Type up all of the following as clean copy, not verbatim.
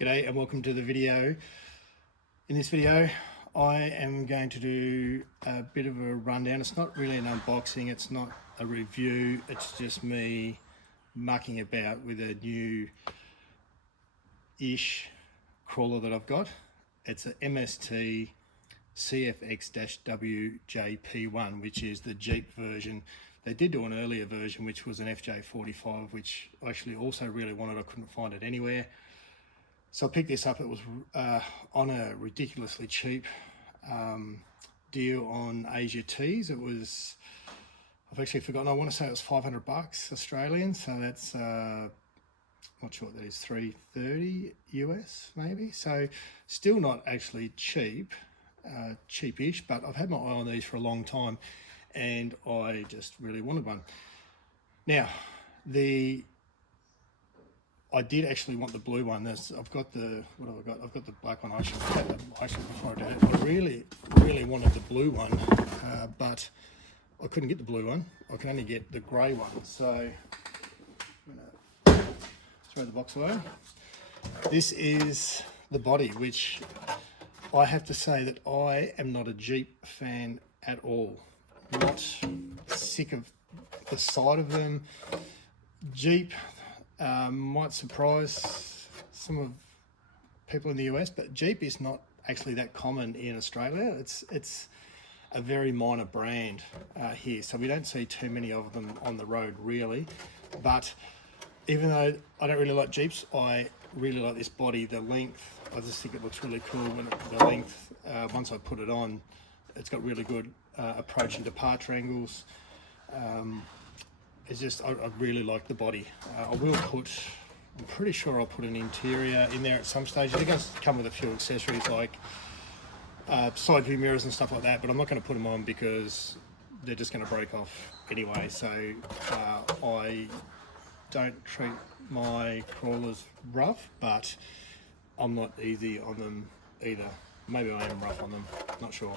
G'day and welcome to the video. In this video I am going to do a bit of a rundown. It's not really an unboxing, it's not a review, it's just me mucking about with a new-ish crawler that I've got. It's a MST CFX-W JP1, which is the Jeep version. They did do an earlier version which was an FJ45, which I actually also really wanted. I couldn't find it anywhere. So I picked this up. It was on a ridiculously cheap deal on Asia Tees. It was, I've actually forgotten, I want to say it was $500 Australian, so that's not sure what that is, $330 US maybe. So still not actually cheap, cheapish, but I've had my eye on these for a long time and I just really wanted one. Now I did actually want the blue one. I've got the, what have I got? I've got the black one. Actually before I did it, I really wanted the blue one, but I couldn't get the blue one. I could only get the grey one. So I'm gonna throw the box away. This is the body, which I have to say that I am not a Jeep fan at all. Not sick of the sight of them. Jeep might surprise some of people in the US, but Jeep is not actually that common in Australia. It's a very minor brand here, so we don't see too many of them on the road really. But even though I don't really like Jeeps, I really like this body, the length. I just think it looks really cool when the length, once I put it on, it's got really good approach and departure angles. It's just, I really like the body. I will put, I'm pretty sure I'll put an interior in there at some stage. It does come with a few accessories like side view mirrors and stuff like that, but I'm not going to put them on because they're just going to break off anyway. So I don't treat my crawlers rough, but I'm not easy on them either. Maybe I am rough on them, not sure.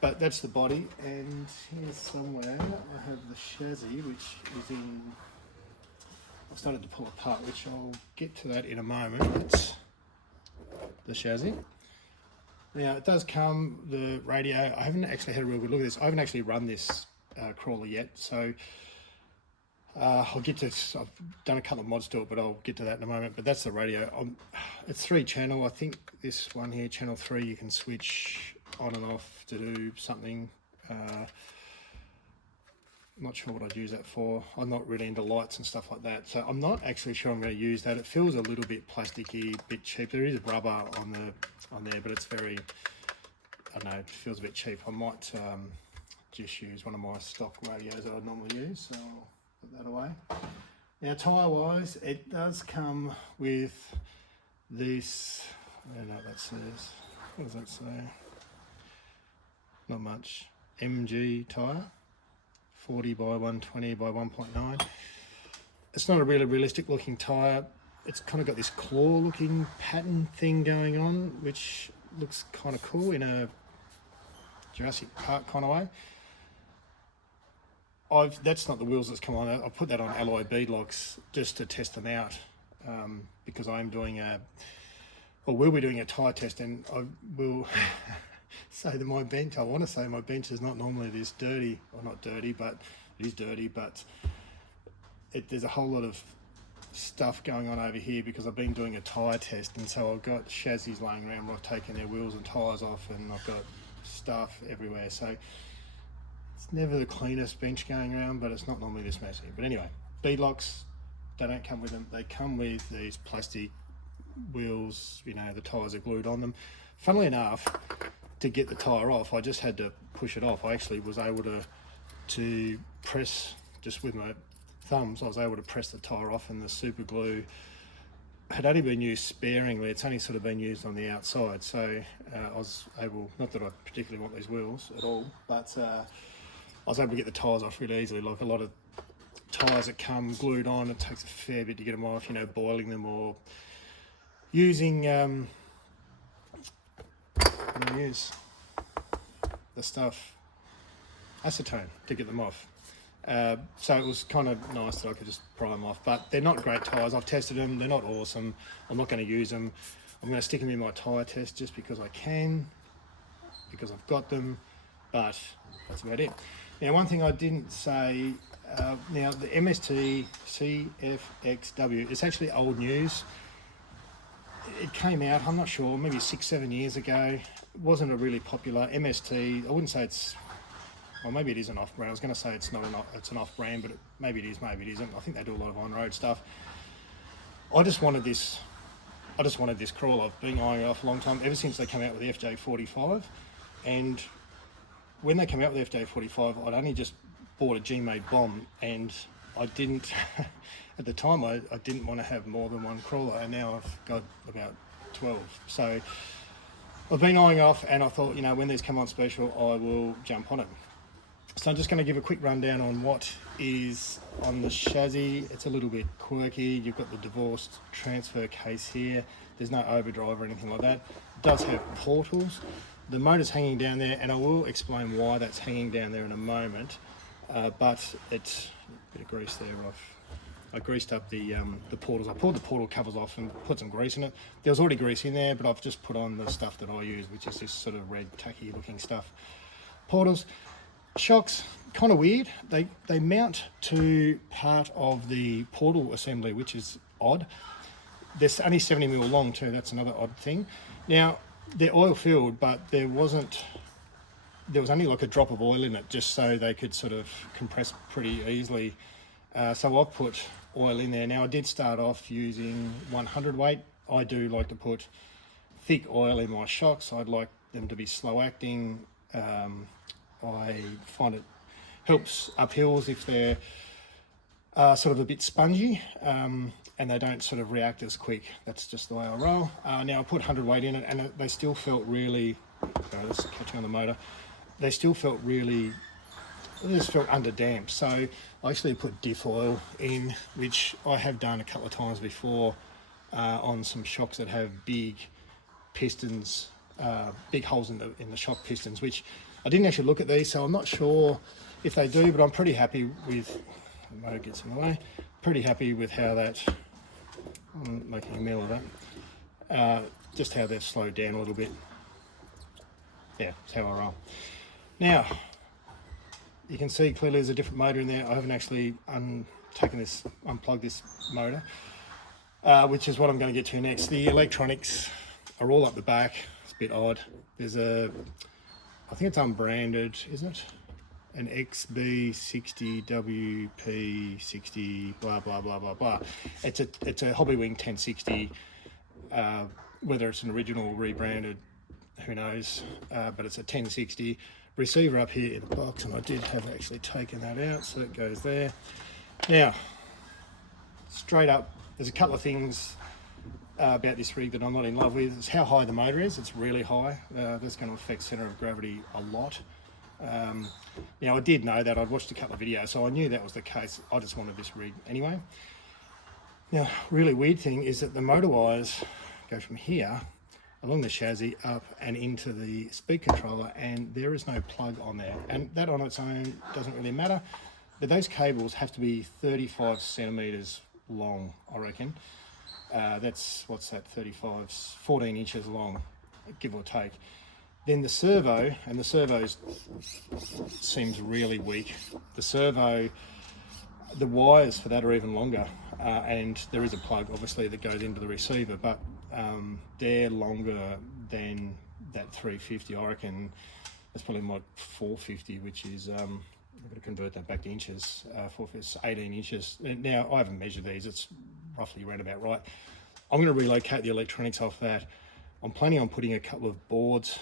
But that's the body, and here somewhere I have the chassis, which is in, I've started to pull apart, which I'll get to that in a moment. It's the chassis. Now it does come, the radio, I haven't actually had a real good look at this. I haven't actually run this crawler yet, so I'll get to, I've done a couple of mods to it, but I'll get to that in a moment. But that's the radio. It's 3-channel. I think this one here, channel 3, you can switch on and off to do something. Not sure what I'd use that for. I'm not really into lights and stuff like that, so I'm not actually sure I'm going to use that. It feels a little bit plasticky, a bit cheap. There is rubber on there, but it's very, I don't know, it feels a bit cheap. I might just use one of my stock radios that I normally use, so I'll put that away. Now tyre wise, it does come with this, I don't know what that says. What does that say? Not much. MG tyre, 40 by 120 by 1.9. It's not a really realistic looking tyre. It's kind of got this claw looking pattern thing going on, which looks kind of cool in a Jurassic Park kind of way. That's not the wheels that's come on. I put that on alloy beadlocks just to test them out, because I'm doing we'll be doing a tyre test, and I will say that my bench, I want to say my bench is not normally this dirty, or not dirty, but it is dirty, but there's a whole lot of stuff going on over here because I've been doing a tyre test, and so I've got chassis laying around where I've taken their wheels and tyres off, and I've got stuff everywhere. So it's never the cleanest bench going around, but it's not normally this messy. But anyway, beadlocks, they don't come with them. They come with these plastic wheels, you know, the tyres are glued on them. Funnily enough, to get the tyre off, I just had to push it off. I actually was able to press, just with my thumbs, I was able to press the tyre off, and the super glue had only been used sparingly. It's only sort of been used on the outside. So I was able, not that I particularly want these wheels at all, but I was able to get the tyres off really easily. Like a lot of tyres that come glued on, it takes a fair bit to get them off, you know, boiling them or using use the stuff, acetone, to get them off. So it was kind of nice that I could just pry them off, but they're not great tyres. I've tested them, they're not awesome. I'm not going to use them. I'm going to stick them in my tyre test just because I can, because I've got them, but that's about it. Now, one thing I didn't say, now the MST CFX-W, it's actually old news. It came out, I'm not sure, maybe 6-7 years ago. It wasn't a really popular MST. I wouldn't say it's, well, maybe it is an off-brand. I was going to say it's not it's an off-brand, but maybe it is, maybe it isn't. I think they do a lot of on-road stuff. I just wanted this crawler. I've been eyeing it off a long time, ever since they came out with the FJ45. And when they came out with the FJ45, I'd only just bought a G-made bomb, and I didn't, at the time, I didn't want to have more than one crawler, and now I've got about 12. So I've been eyeing off, and I thought, you know, when these come on special, I will jump on it. So I'm just going to give a quick rundown on what is on the chassis. It's a little bit quirky. You've got the divorced transfer case here. There's no overdrive or anything like that. It does have portals. The motor's hanging down there, and I will explain why that's hanging down there in a moment. But it's a bit of grease there. I greased up the portals. I pulled the portal covers off and put some grease in it. There was already grease in there, but I've just put on the stuff that I use, which is this sort of red tacky looking stuff. Portals. Shocks, kind of weird. They mount to part of the portal assembly, which is odd. They're only 70mm long too, that's another odd thing. Now, they're oil filled, but there was only like a drop of oil in it, just so they could sort of compress pretty easily. So I've put oil in there. Now, I did start off using 100 weight. I do like to put thick oil in my shocks. I'd like them to be slow acting. I find it helps up hills if they're sort of a bit spongy, and they don't sort of react as quick. That's just the way I roll. Now I put 100 weight in it, and they still felt really, this is catching on the motor, they still felt really, they just felt under damped. So I actually put diff oil in, which I have done a couple of times before on some shocks that have big pistons, big holes in the shock pistons, which I didn't actually look at these, so I'm not sure if they do, but I'm pretty happy with, the motor gets in the way, pretty happy with how that, I'm making a meal of that, just how they've slowed down a little bit. Yeah, that's how I roll. Now, you can see clearly there's a different motor in there. I haven't actually unplugged this motor, which is what I'm going to get to next. The electronics are all up the back. It's a bit odd. There's I think it's unbranded, isn't it? An XB60 WP60 blah blah blah blah blah. It's a Hobbywing 1060. Whether it's an original or rebranded, who knows? But it's a 1060 receiver up here in the box, and I did have actually taken that out, so it goes there. Now, straight up, there's a couple of things about this rig that I'm not in love with. It's how high the motor is. It's really high. That's going to affect center of gravity a lot. Now, I did know that. I'd watched a couple of videos, so I knew that was the case. I just wanted this rig anyway. Now, really weird thing is that the motor wires go from here along the chassis up and into the speed controller, and there is no plug on there. And that on its own doesn't really matter, but those cables have to be 35 centimeters long, I reckon. That's, what's that, 14 inches long, give or take. Then the servo, and the servo seems really weak. The servo, the wires for that are even longer, and there is a plug, obviously, that goes into the receiver, but they're longer than that 350. I reckon that's probably like 450, which is, I'm going to convert that back to inches, 18 inches. Now, I haven't measured these, it's roughly around about right. I'm going to relocate the electronics off that. I'm planning on putting a couple of boards.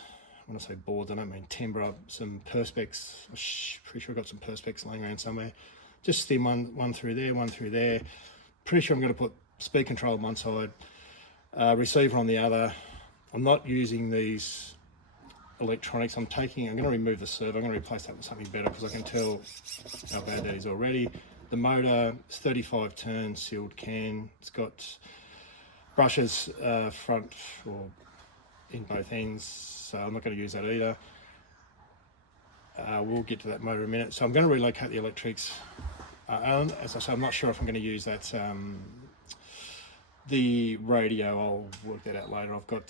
When I say boards, I don't mean timber, up some perspex. I'm pretty sure I've got some perspex laying around somewhere. Just stim one through there, one through there. Pretty sure I'm going to put speed control on one side, receiver on the other. I'm not using these electronics. I'm going to remove the servo. I'm going to replace that with something better, because I can tell how bad that is already. The motor is 35 turn sealed can. It's got brushes front or in both ends, so I'm not going to use that either. we'll get to that motor in a minute. So I'm going to relocate the electrics. As I say, I'm not sure if I'm going to use that. The radio, I'll work that out later. I've got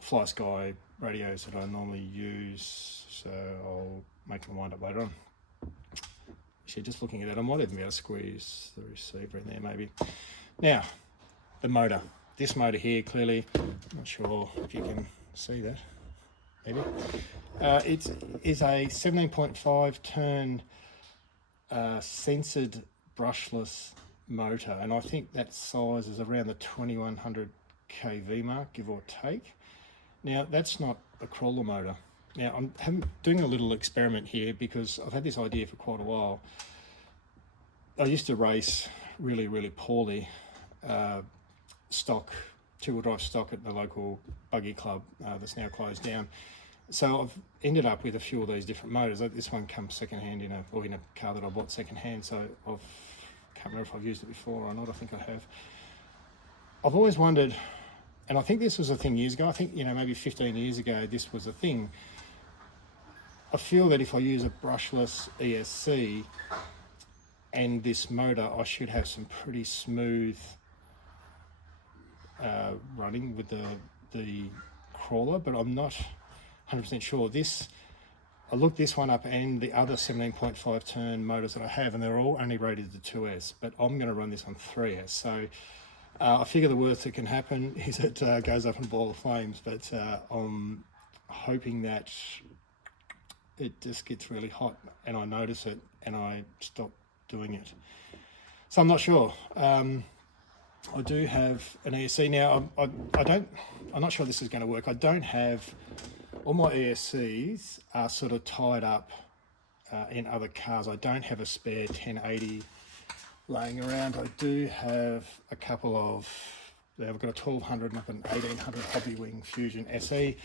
Fly Sky radios that I normally use, so I'll make my mind up later on. Actually, just looking at that, I might even be able to squeeze the receiver in there maybe. Now, the motor. This motor here, clearly, I'm not sure if you can see that, maybe. It is a 17.5 turn censored brushless motor, and I think that size is around the 2100 kV mark, give or take. Now, that's not a crawler motor. Now, I'm doing a little experiment here because I've had this idea for quite a while. I used to race really, really poorly stock, two-wheel drive stock at the local buggy club that's now closed down. So I've ended up with a few of these different motors. This one comes secondhand in a car that I bought secondhand, so can't remember if I've used it before or not. I think I have. I've always wondered, and I think this was a thing years ago, I think, maybe 15 years ago, this was a thing. I feel that if I use a brushless ESC and this motor, I should have some pretty smooth running with the crawler, but I'm not 100% sure. I looked this one up and the other 17.5 turn motors that I have, and they're all only rated to 2S, but I'm going to run this on 3S. So I figure the worst that can happen is it goes up in a ball of flames, but I'm hoping that it just gets really hot and I notice it and I stop doing it. So I'm not sure. I do have an ESC now. I'm not sure this is going to work. I don't have, all my ESCs are sort of tied up in other cars. I don't have a spare 1080 laying around. I do have a couple of, I've got a 1200 and I've got an 1800 Hobbywing Fusion SE.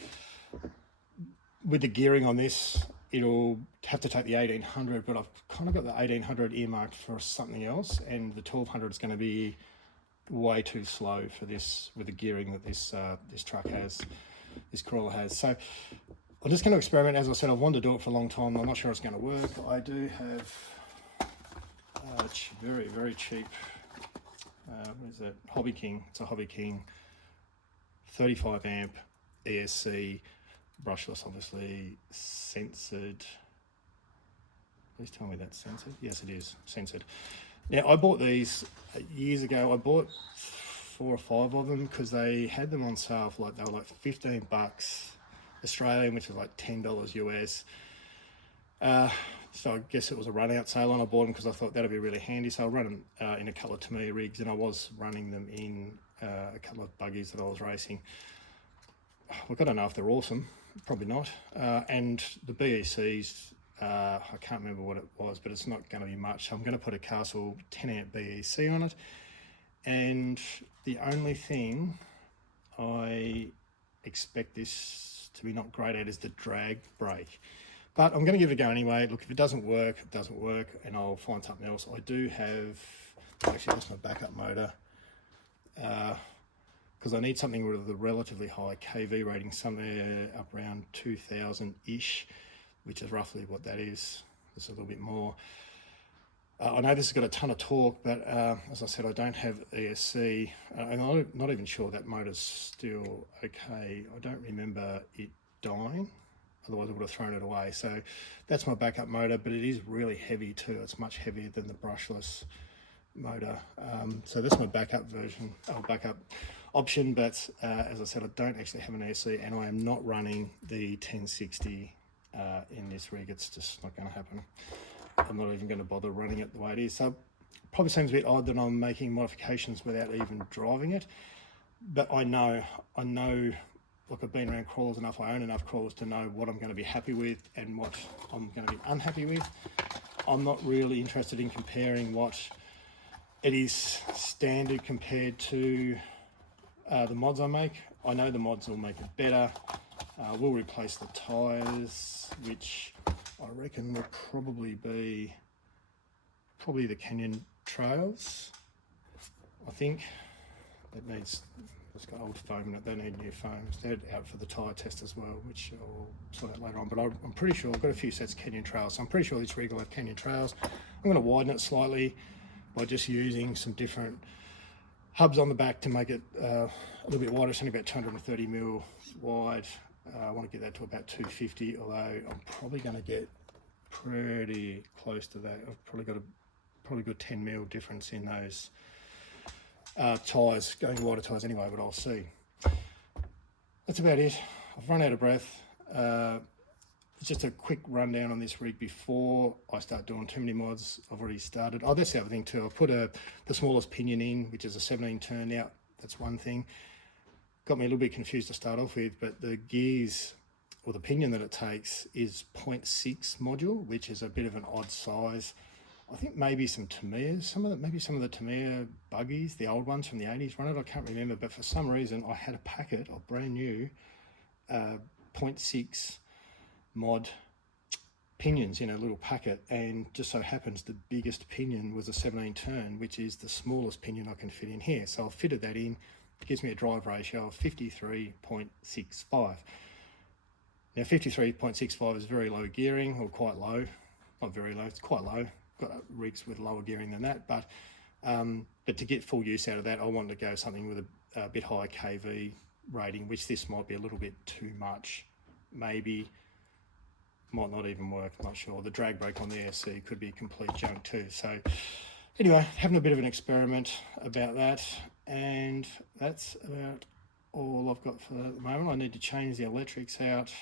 With the gearing on this, it'll have to take the 1800, but I've kind of got the 1800 earmarked for something else, and the 1200 is going to be way too slow for this with the gearing that this truck has, this crawler has. So I'm just going to experiment. As I said, I've wanted to do it for a long time. I'm not sure it's going to work. I do have very, very cheap, what is that? Hobby King. It's a Hobby King 35 amp ESC, brushless, obviously, censored. Please tell me that's censored. Yes, it is censored. Now, I bought these years ago. I bought 4 or 5 of them because they had them on sale for they were like 15 bucks Australian, which is like $10 US. So I guess it was a run out sale, and I bought them because I thought that'd be really handy. So I run them in a couple of Tamiya rigs, and I was running them in a couple of buggies that I was racing. Look, I don't know if they're awesome, probably not. And the BECs, I can't remember what it was, but it's not going to be much. So I'm going to put a Castle 10 amp BEC on it. And the only thing I expect this to be not great at is the drag brake. But I'm going to give it a go anyway. Look, if it doesn't work, it doesn't work, and I'll find something else. I do have, actually that's my backup motor, because I need something with a relatively high kV rating, somewhere up around 2000-ish, which is roughly what that is. It's a little bit more. I know this has got a ton of torque, but as I said, I don't have ESC, and I'm not even sure that motor's still okay. I don't remember it dying, otherwise I would have thrown it away. So that's my backup motor, but it is really heavy too. It's much heavier than the brushless motor. So that's my backup version, backup option, but as I said, I don't actually have an ESC, and I am not running the 1060 in this rig. It's just not going to happen. I'm not even going to bother running it the way it is. So probably seems a bit odd that I'm making modifications without even driving it, but I know, look, I've been around crawlers enough, I own enough crawlers to know what I'm going to be happy with and what I'm going to be unhappy with. I'm not really interested in comparing what it is standard compared to the mods I make. I know the mods will make it better. We'll replace the tyres, which I reckon will probably be the Canyon Trails. I think that needs It's got old foam in it, they need new foam. They're out for the tyre test as well, which I'll sort out later on. But I'm pretty sure I've got a few sets of Canyon trails, so I'm pretty sure this rig will have Canyon trails. I'm going to widen it slightly by just using some different hubs on the back to make it a little bit wider. It's only about 230 mil wide. I want to get that to about 250, although I'm probably going to get pretty close to that. I've probably got a probably good 10 mil difference in those tyres, going wider tyres anyway, but I'll see. That's about it. I've run out of breath. It's just a quick rundown on this rig before I start doing too many mods. I've already started. Oh, that's the other thing too. I've put the smallest pinion in, which is a 17 turn. Now, that's one thing. Got me a little bit confused to start off with, but the gears or the pinion that it takes is 0.6 module, which is a bit of an odd size. I think maybe some Tamiyas, maybe some of the Tamiya buggies, the old ones from the 80s run it. I can't remember, but for some reason I had a packet of brand new 0.6 mod pinions in a little packet, and just so happens the biggest pinion was a 17 turn, which is the smallest pinion I can fit in here. So I've fitted that in. It gives me a drive ratio of 53.65. Now 53.65 is very low gearing, or quite low. Not very low, it's quite low. Got rigs with lower gearing than that, but to get full use out of that, I want to go something with a bit higher KV rating, which this might be a little bit too much. Maybe might not even work, I'm not sure. The drag brake on the ESC could be complete junk too. So anyway, having a bit of an experiment about that, and that's about all I've got for the moment. I need to change the electrics out,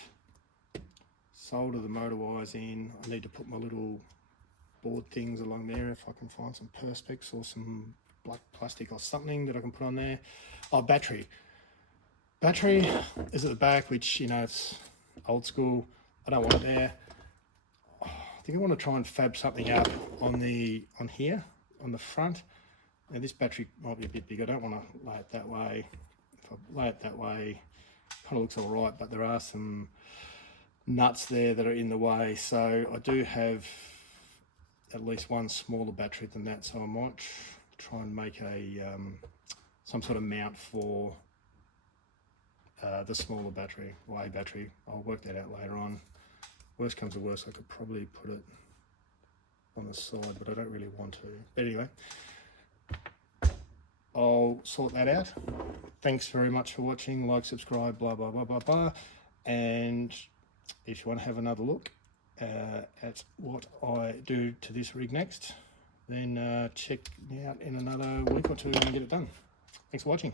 solder the motor wires in. I need to put my little board things along there if I can find some perspex or some black plastic or something that I can put on there. Oh, battery is at the back, which, you know, it's old school. I don't want it there. I think I want to try and fab something up on here on the front. Now this battery might be a bit big. I don't want to lay it that way. If I lay it that way, it kind of looks all right, but there are some nuts there that are in the way. So I do have at least one smaller battery than that, so I might try and make a some sort of mount for the smaller battery, A battery. I'll work that out later on. Worst comes to worst, I could probably put it on the side, but I don't really want to. But anyway, I'll sort that out. Thanks very much for watching. Like, subscribe, blah blah blah blah blah. And if you want to have another look at what I do to this rig next, then check me out in another week or two and get it done. Thanks for watching.